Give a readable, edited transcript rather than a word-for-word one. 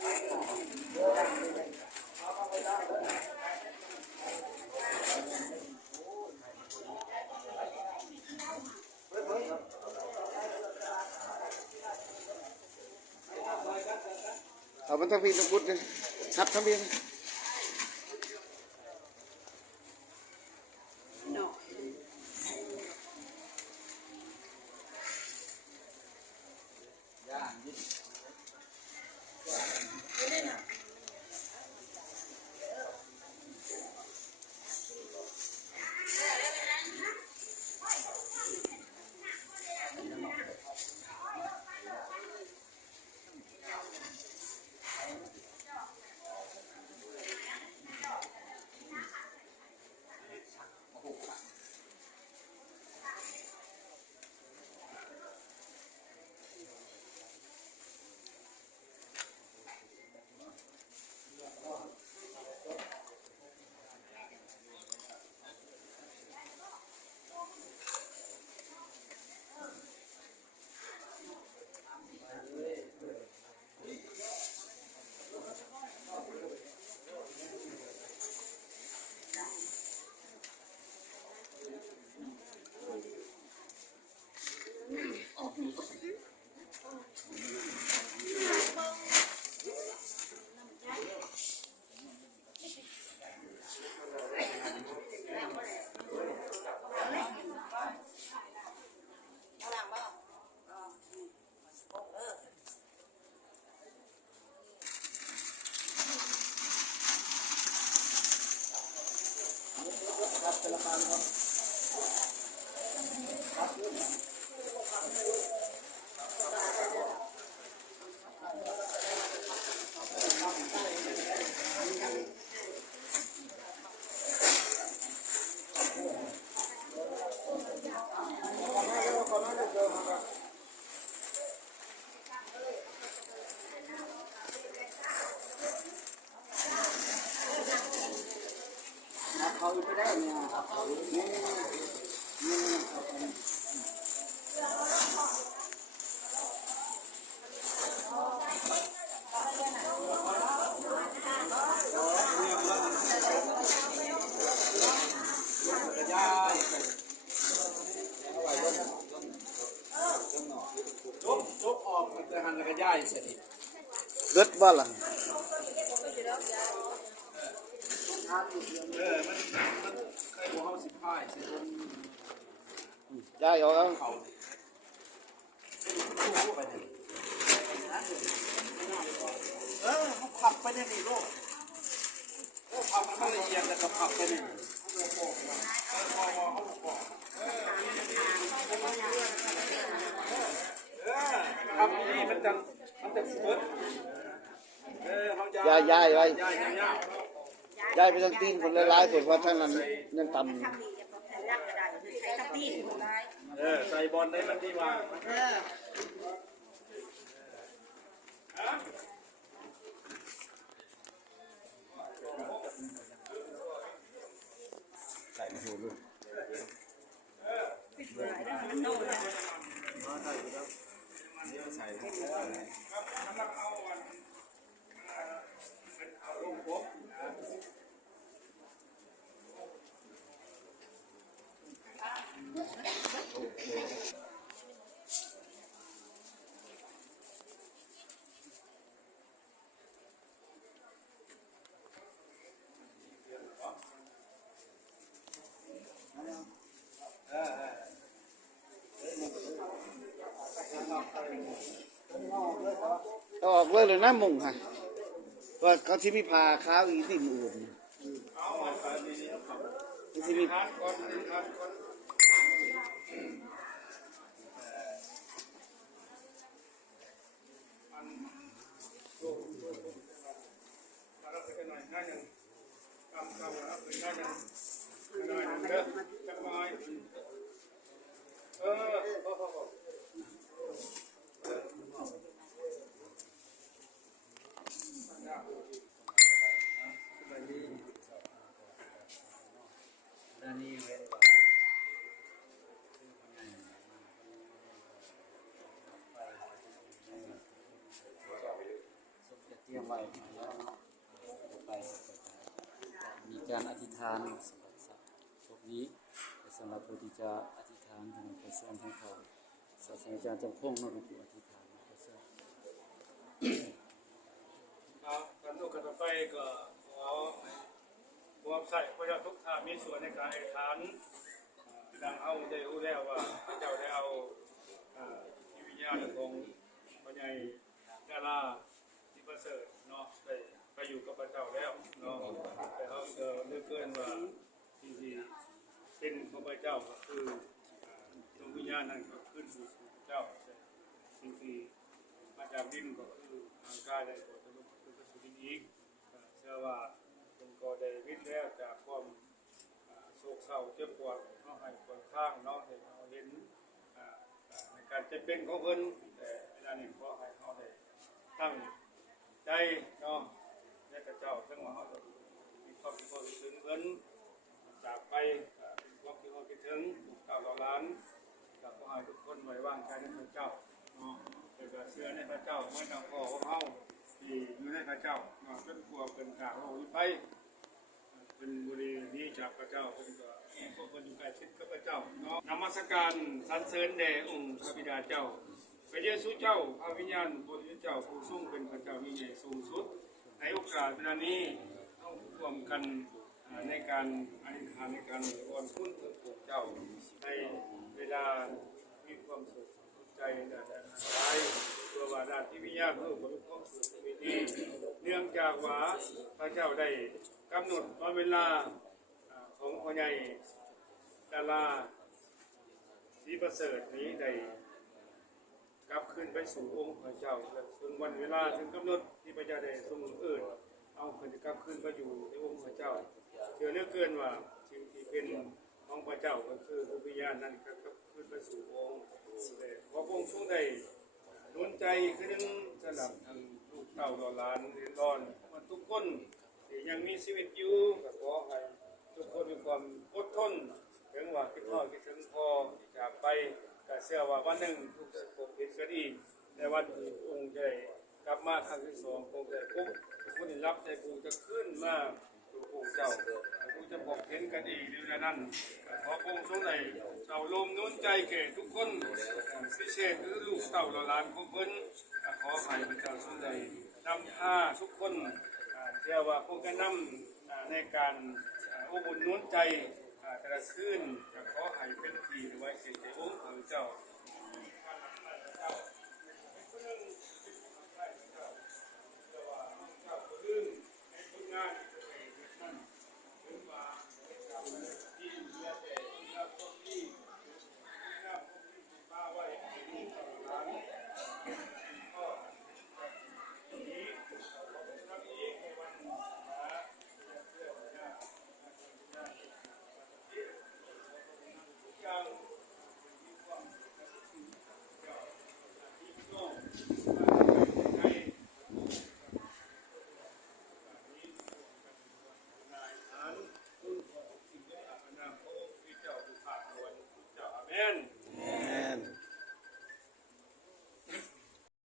เอามันทั้งพี่ทั้งพุทธเลยนับทั้งพี่เขาไปได้เนี่ยจบออกแต่หันกระย่ายเสร็จเกิดบ้าล่ะย้ายออกแล้วเขาขับไปได้ดีโลกขับมันไม่ละเอียดแต่ก็ขับไปได้ขับนี่มันจะเปิดย้ายไปย้ายไปทางตีนคนละลายส่วนว่าทางนั้นยังต่ำใส่บอลได้มันดีกว่าใส่มาดูลูกใออกเลยนะมุงค่ะว่าเขาที่มีพาข้าวอีที่มือที่มี เตรียมไว้มาแล้วเนาะไปมีการอธิษฐานสำหรับศพนี้สำหรับผู้ที่จะอธิษฐานทางพระเจ้าทั้งเขาศาสนาจารย์จำคงเนาะเป็นผู้อธิษฐานพระเจ้า การดูกันต่อไปก็ขอความใส่พระเจ้าทุกท่านมีส่วนในการอธิษฐานดังเอาได้รู้แล้วว่าพระเจ้าได้เอาจิตวิญญาณของพระใหญ่ดาราที่ประเสริฐเนาะไปอยู่กับพระเจ้าแล้วเนาะแต่เขาเลือกเกินว่าสิ่งที่เป็นของพระเจ้าก็คือดวงวิญญาณนั้นก็ขึ้นสู่พระเจ้าสิ่งที่มาจากดินก็คือทางกายได้ก็จะลุกขึ้นไปสู่ดินอีกเชื่อว่าเป็นก็ได้วิทย์แล้วจากความโศกเศร้าเจ็บปวดเขาให้คนข้างเนาะให้เขาเห็นในการจะเป็นของเพิ่นแต่เวลานี้ขอให้เขาได้ตั้งใจเนาะในพระเจ้าทั้งว่าเขาจะมีความคิดว่าถึงเพิ่นจากไปเป็นความคิดว่าคิดถึงเก้าล้านจากขอให้ทุกคนไว้วางใจในพระเจ้าเนาะแต่เชื่อในพระเจ้าไม่ต้องขอของเขาที่อยู่ในพระเจ้าเนาะเป็นกลัวเป็นกลางโลกไปเป็นบุรีนี้จากพระเจ้าเป็นก็พวกคนอยู่ใกล้ชิดกับพระเจ้าเนาะนมัสการสรรเสริญแด่องค์พระบิดาเจ้าพระเยซูเจ้าพระวิญญาณบริสุทธิ์เจ้าผู้ทรงเป็นพระเจ้ามีใหญ่สูงสุดในโอกาสเวลานี้ต้องร่วมกันในการอธิษฐานในการวอนคุณพระเจ้าในเวลามีความสุขใจและใจเพื่อว่าด้านที่วิญญาณเพื่อบริโภคสุขดีเนื่องจากว่าพระเจ้าได้กำหนดวันเวลาของพ่อใหญ่ดาราศรีประเสริฐนี้ได้กลับขึ้นไปสู่องค์พระเจ้าถึงวันเวลาถึงกำหนดที่พระเจ้าได้ทรงเอิ้นเอาเพิ่นจะกลับขึ้นไปอยู่ในองค์พระเจ้าเชื่อเหลือเกินว่าสิ่งที่เป็นของพระเจ้าก็คือพระวิญญาณนั้นก็กลับขึ้นไปสู่องค์ขอพระองค์ทรงได้หนุนใจคือหนึ่งสำหรับทางลูกเต่าหลานเรียนร้อนมันทุกคนที่ยังมีชีวิตอยู่ก็ขอให้ทุกคนมีความอดทนถึงว่าคิดทอดคิดถึงพอที่จากไปก็เชื่อว่าวันหนึ่งทุกคนเห็นกันอีกในวันที่องค์จะกลับมาครั้งที่สององค์จะปุ๊บผู้ที่รับใจปู่จะขึ้นมาสู่องค์เจ้าปู่จะพบเห็นกันอีกในเวลานั้นขอพระองค์ทรงได้เจ้าลมนุนใจแก่ทุกคนพิเศษคือลูกเต่าหลานของเพิ่นขอให้พระเจ้าทรงได้นำพาทุกคนเชื่อว่าพวกกันนำในการอบอุ่นนุนใจแต่ละคืนจะขอให้เป็นที่ไว้เกิดใจองค์พระเจ้า